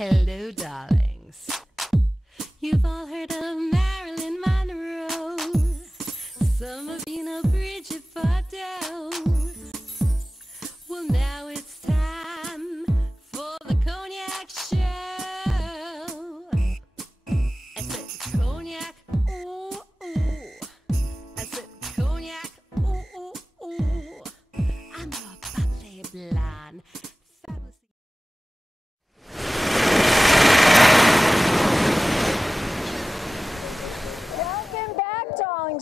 Hello, darlings. You've all heard of Marilyn Monroe. Some of you know Bridget Bardot. Well, now it's time for the Cognac show. I said Cognac, ooh, ooh. I said Cognac, ooh, ooh, ooh. I'm your bubbly blonde.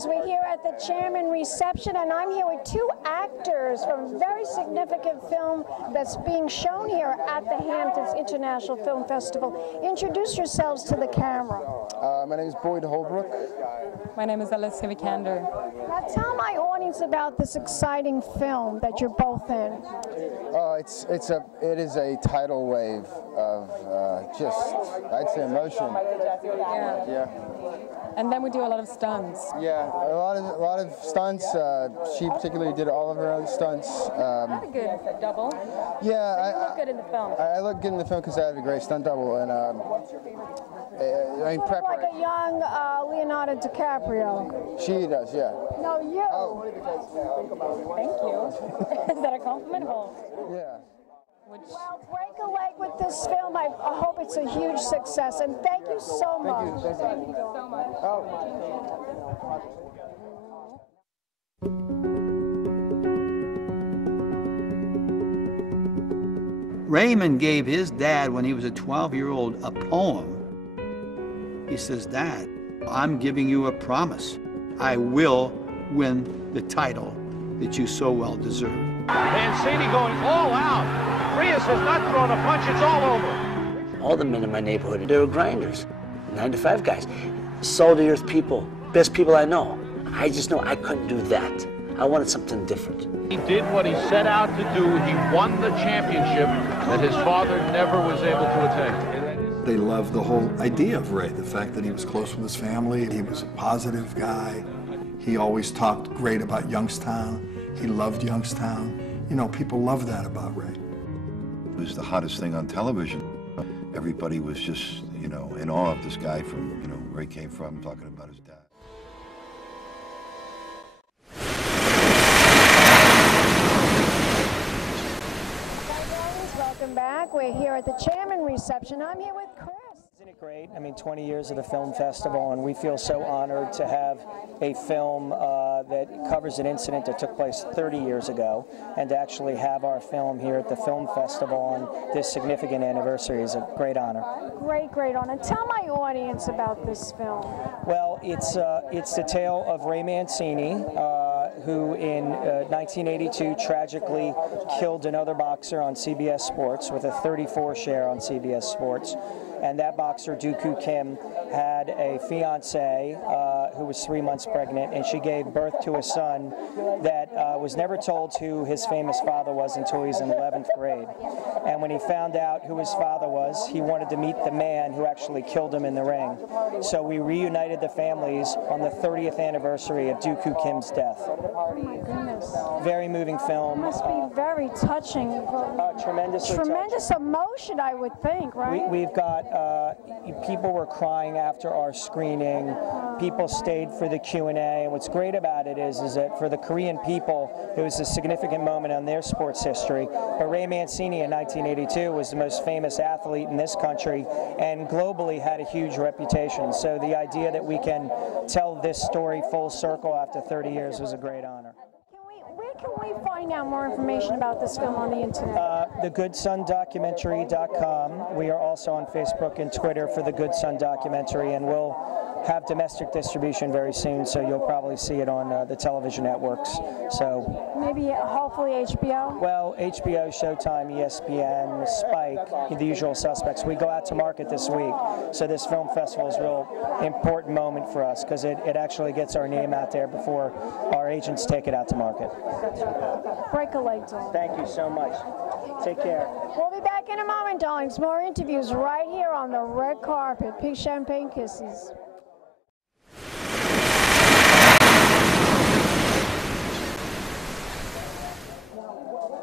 We're here at the chairman reception, and I'm here with two actors from a very significant film that's being shown here at the Hamptons International Film Festival. Introduce yourselves to the camera. My name is Boyd Holbrook. My name is Alicia Vikander. Now tell my audience about this exciting film that you're both in. It is a tidal wave of I'd say emotion. Yeah. And then we do a lot of stunts. Yeah, a lot of stunts. She particularly did all of her own stunts. Not a good double. Yeah, so you look good in the film. I look good in the film because I have a great stunt double, and you look like a young Leonardo DiCaprio. She does, yeah. No, you. Oh. Thank you. Is that a compliment? Yeah. Well, break a leg with this film. I hope it's a huge success, and thank you so much. Thank you so much. Raymond gave his dad, when he was a 12-year-old, a poem. He says, "Dad, I'm giving you a promise. I will win the title that you so well deserve." Mancini going all out. Frias has not thrown a punch, it's all over. All the men in my neighborhood, they were grinders, 9-to-5 guys, salt-of-the-earth people, best people I know. I just know I couldn't do that. I wanted something different. He did what he set out to do. He won the championship that his father never was able to attain. They loved the whole idea of Ray, the fact that he was close with his family, he was a positive guy. He always talked great about Youngstown. He loved Youngstown. You know, people love that about Ray. It was the hottest thing on television. Everybody was just, in awe of this guy from, where he came from, talking about his dad. Welcome back. We're here at the chairman reception. I'm here with Chris. Isn't it great? I mean, 20 years of the film festival, and we feel so honored to have a film that covers an incident that took place 30 years ago, and to actually have our film here at the film festival on this significant anniversary is a great honor. Great honor. Tell my audience about this film. Well, it's the tale of Ray Mancini, who in 1982 tragically killed another boxer on CBS Sports with a 34 share on CBS Sports. And that boxer, Dooku Kim, had a fiancée who was 3 months pregnant, and she gave birth to a son that was never told who his famous father was until he was in 11th grade. And when he found out who his father was, he wanted to meet the man who actually killed him in the ring. So we reunited the families on the 30th anniversary of Dooku Kim's death. Oh my goodness. Very moving film. It must be very touching. Tremendous emotion, I would think, right? We've got people were crying after our screening. People stayed for the Q&A, and what's great about it is that for the Korean people, it was a significant moment in their sports history. But Ray Mancini in 1982 was the most famous athlete in this country, and globally had a huge reputation. So the idea that we can tell this story full circle after 30 years was a great honor. Where can we find out more information about this film on the internet? TheGoodSonDocumentary.com. We are also on Facebook and Twitter for The Good Son Documentary, and we'll have domestic distribution very soon, so you'll probably see it on the television networks. So maybe, hopefully HBO? Well, HBO, Showtime, ESPN, Spike, the usual suspects. We go out to market this week, so this film festival is a real important moment for us because it actually gets our name out there before our agents take it out to market. Break a leg, darling. Thank you so much. Take care. We'll be back in a moment, darlings. More interviews right here on the red carpet. Pink champagne kisses.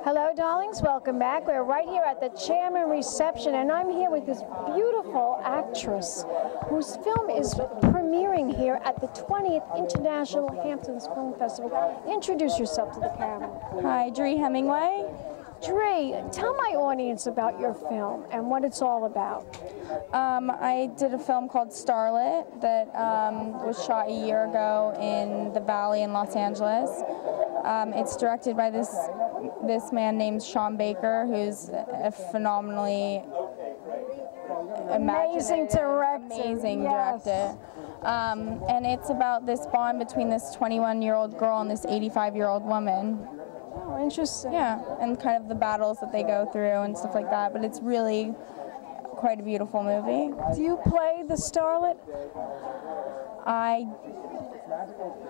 Hello, darlings. Welcome back. We're right here at the chairman reception, and I'm here with this beautiful actress whose film is premiering here at the 20th International Hamptons Film Festival. Introduce yourself to the camera. Hi, Dree Hemingway. Dree, tell my audience about your film and what it's all about. I did a film called Starlet that was shot a year ago in the Valley in Los Angeles. It's directed by this man named Sean Baker, who's a phenomenally amazing director. And it's about this bond between this 21-year-old girl and this 85-year-old woman. Oh, interesting. Yeah, and kind of the battles that they go through and stuff like that. But it's really quite a beautiful movie. Do you play the starlet?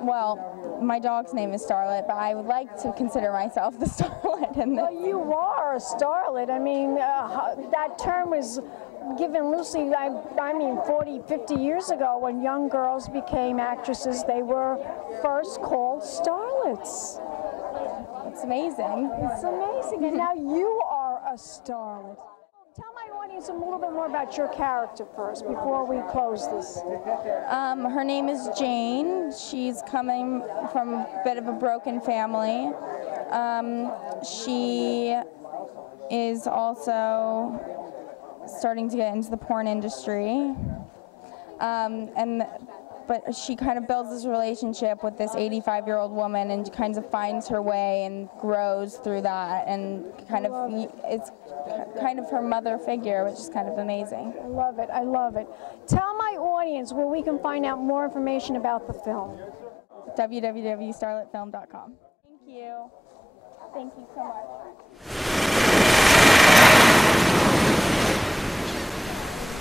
Well, my dog's name is Starlet, but I would like to consider myself the starlet in this. Well, you are a starlet. I mean, that term was given loosely, I mean, 40, 50 years ago when young girls became actresses, they were first called starlets. It's amazing. It's amazing. And now you are a starlet. Tell my audience a little bit more about your character first before we close this. Her name is Jane. She's coming from a bit of a broken family. She is also starting to get into the porn industry. But she kind of builds this relationship with this 85-year-old woman and kind of finds her way and grows through that, and it's kind of her mother figure, which is kind of amazing. I love it. I love it. Tell my audience where we can find out more information about the film. www.starletfilm.com. Thank you. Thank you so much.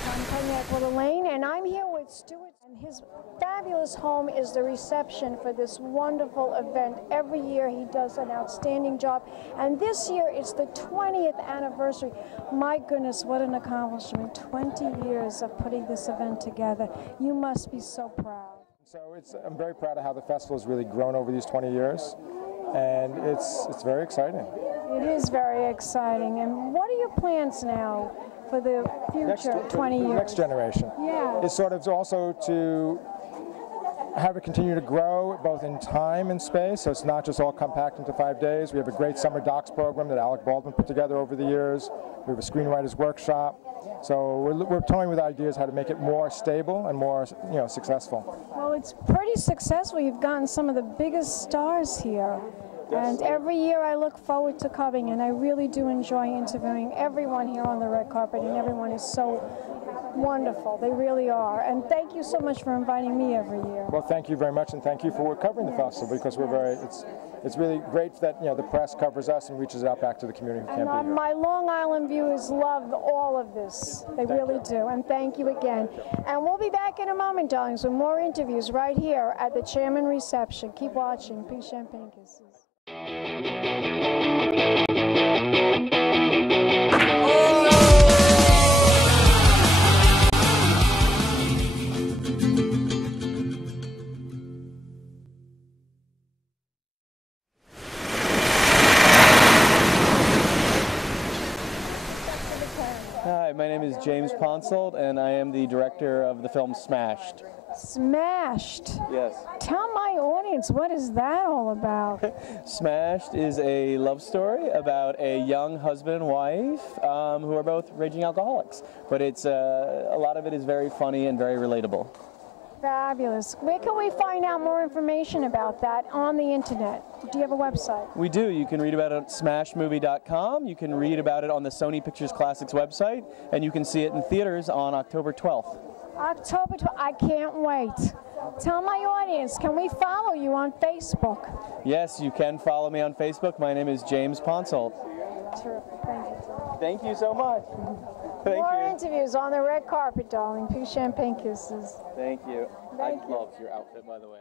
I'm Cognac Wellerlane, and I'm here with Stuart, and his fabulous home is the reception for this wonderful event. Every year he does an outstanding job, and this year it's the 20th anniversary. My goodness, what an accomplishment. 20 years of putting this event together. You must be so proud. So I'm very proud of how the festival has really grown over these 20 years, and it's very exciting. It is very exciting. And what are your plans now for the future 20 years? Next generation. Yeah. It's sort of also to have it continue to grow both in time and space, so it's not just all compact into 5 days. We have a great summer docs program that Alec Baldwin put together over the years. We have a screenwriters workshop. So we're toying with ideas how to make it more stable and more, successful. Well, it's pretty successful. You've gotten some of the biggest stars here. And every year I look forward to coming, and I really do enjoy interviewing everyone here on the red carpet, and everyone is so wonderful. They really are. And thank you so much for inviting me every year. Well, thank you very much, and thank you for covering the festival, because it's really great that the press covers us and reaches out back to the community who can't be here. My Long Island viewers love all of this. They really do. And thank you again. And we'll be back in a moment, darlings, with more interviews right here at the chairman reception. Keep watching. Peace, champagne kisses. Hi, my name is James Ponsold, and I am the director of the film Smashed. Smashed? Yes. Tell my audience, what is that all about? Smashed is a love story about a young husband and wife who are both raging alcoholics. But it's a lot of it is very funny and very relatable. Fabulous. Where can we find out more information about that on the internet? Do you have a website? We do. You can read about it at smashmovie.com. You can read about it on the Sony Pictures Classics website, and you can see it in theaters on October 12th. October 12th. I can't wait. Tell my audience, can we follow you on Facebook? Yes, you can follow me on Facebook. My name is James Ponsold. Terrific. Thank you. Thank you so much. Thank More you. interviews on the red carpet, darling. Peace, champagne kisses. Thank you. Thank I love your outfit, by the way.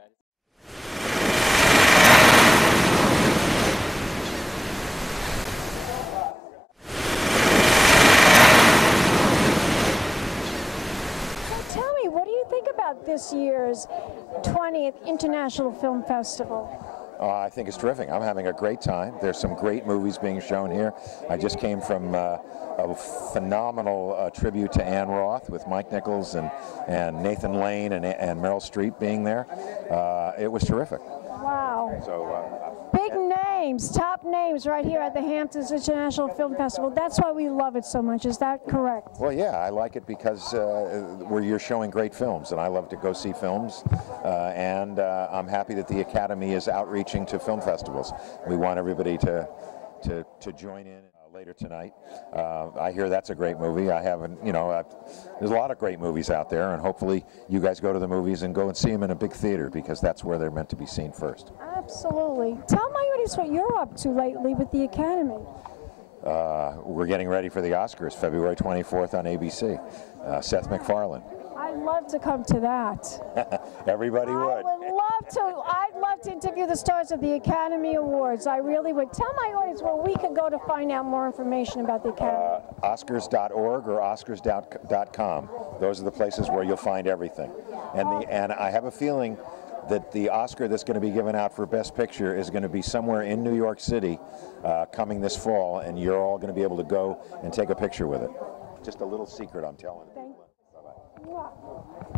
So tell me, what do you think about this year's 20th International Film Festival? I think it's terrific. I'm having a great time. There's some great movies being shown here. I just came from a phenomenal tribute to Anne Roth with Mike Nichols and Nathan Lane and Meryl Streep being there. It was terrific. Wow. So, big names, top names right here at the Hamptons International Film Festival. That's why we love it so much. Is that correct? Well, yeah, I like it because where you're showing great films, and I love to go see films. And I'm happy that the Academy is outreaching to film festivals. We want everybody to join in later tonight. I hear that's a great movie. I haven't, there's a lot of great movies out there, and hopefully you guys go to the movies and go and see them in a big theater, because that's where they're meant to be seen first. Absolutely. Tell my audience what you're up to lately with the Academy. We're getting ready for the Oscars, February 24th on ABC. Seth MacFarlane. I'd love to come to that. Everybody would. I'd love to interview the stars of the Academy Awards. I really would. Tell my audience where we could go to find out more information about the Academy. Oscars.org or Oscars.com. Those are the places where you'll find everything. And I have a feeling that the Oscar that's going to be given out for Best Picture is going to be somewhere in New York City coming this fall, and you're all going to be able to go and take a picture with it. Just a little secret I'm telling you.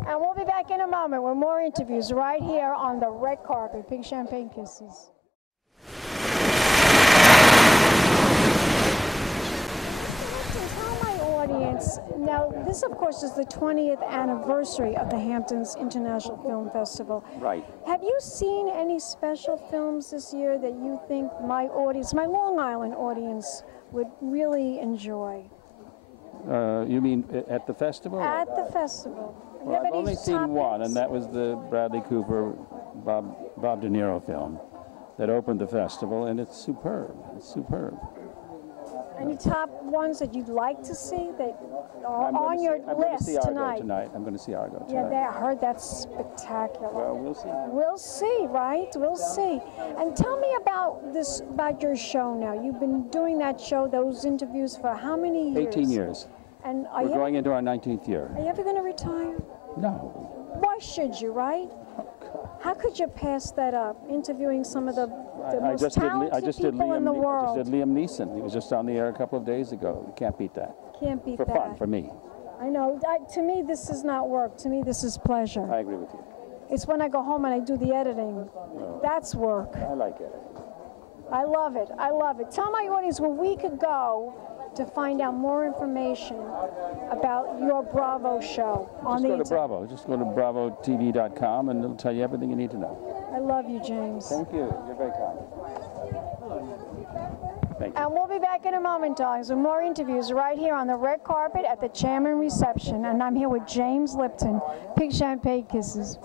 And we'll be back in a moment with more interviews right here on the red carpet. Pink Champagne Kisses. Tell my audience, now this of course is the 20th anniversary of the Hamptons International Film Festival. Right. Have you seen any special films this year that you think my audience, my Long Island audience, would really enjoy? You mean at the festival? At the festival. Well, I've only seen one, and that was the Bradley Cooper, Bob De Niro film that opened the festival, and it's superb. It's superb. Any top ones that you'd like to see that are on your list tonight? I'm going to see Argo tonight. Yeah, I heard that's spectacular. Well, we'll see. We'll see, right? We'll see. And tell me about your show now. You've been doing that show, those interviews for how many years? 18 years. And we're going into our 19th year. Are you ever going to retire? No. Why should you, right? How could you pass that up, interviewing some of the most talented people in the world? I just did Liam Neeson. He was just on the air a couple of days ago. You can't beat that. Can't beat that. For fun, for me. I know. To me, this is not work. To me, this is pleasure. I agree with you. It's when I go home and I do the editing. No. That's work. I like it. I love it. I love it. Tell my audience where we could go to find out more information about your Bravo show on the Just go to Bravo. Just go to bravotv.com and it'll tell you everything you need to know. I love you, James. Thank you. You're very kind. Thank you. And we'll be back in a moment, darlings, with more interviews right here on the red carpet at the Chairman Reception. And I'm here with James Lipton. Pink Champagne Kisses.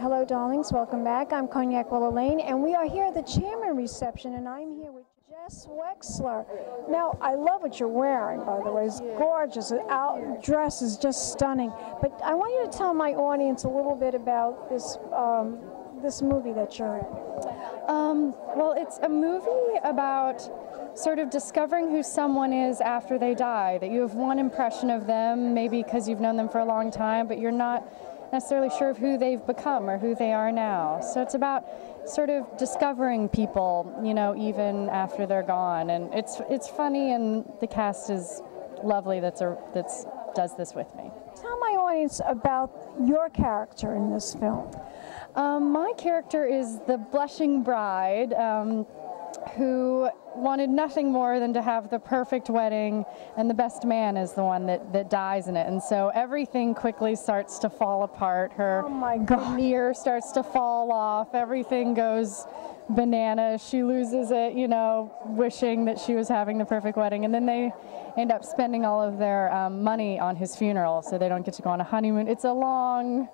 Hello, darlings. Welcome back. I'm Cognac Wellerlane, and we are here at the Chairman Reception, and I'm here with Jess Wexler. Now, I love what you're wearing, by the way. It's gorgeous. The dress is just stunning. But I want you to tell my audience a little bit about this this movie that you're in. Well, it's a movie about sort of discovering who someone is after they die, that you have one impression of them, maybe because you've known them for a long time, but you're not necessarily sure of who they've become or who they are now. So it's about sort of discovering people, you know, even after they're gone. And it's funny, and the cast is lovely that does this with me. Tell my audience about your character in this film. My character is the blushing bride who wanted nothing more than to have the perfect wedding, and the best man is the one that dies in it. And so everything quickly starts to fall apart. Her veneer starts to fall off. Everything goes bananas. She loses it, you know, wishing that she was having the perfect wedding. And then they end up spending all of their money on his funeral, so they don't get to go on a honeymoon. It's a long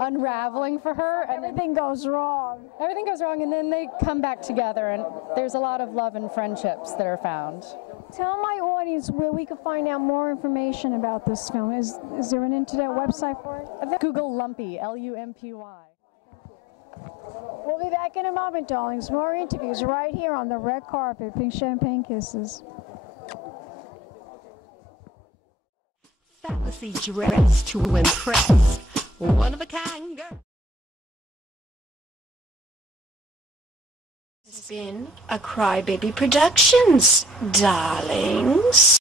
unraveling for her, and everything goes wrong. Everything goes wrong, and then they come back together, and there's a lot of love and friendships that are found. Tell my audience where we can find out more information about this film. Is there an internet website for it? Google Lumpy, Lumpy. We'll be back in a moment, darlings. More interviews right here on the red carpet. Pink Champagne Kisses. fancy dress to impress. One of a kind girl. This has been a Crybaby Productions, darlings.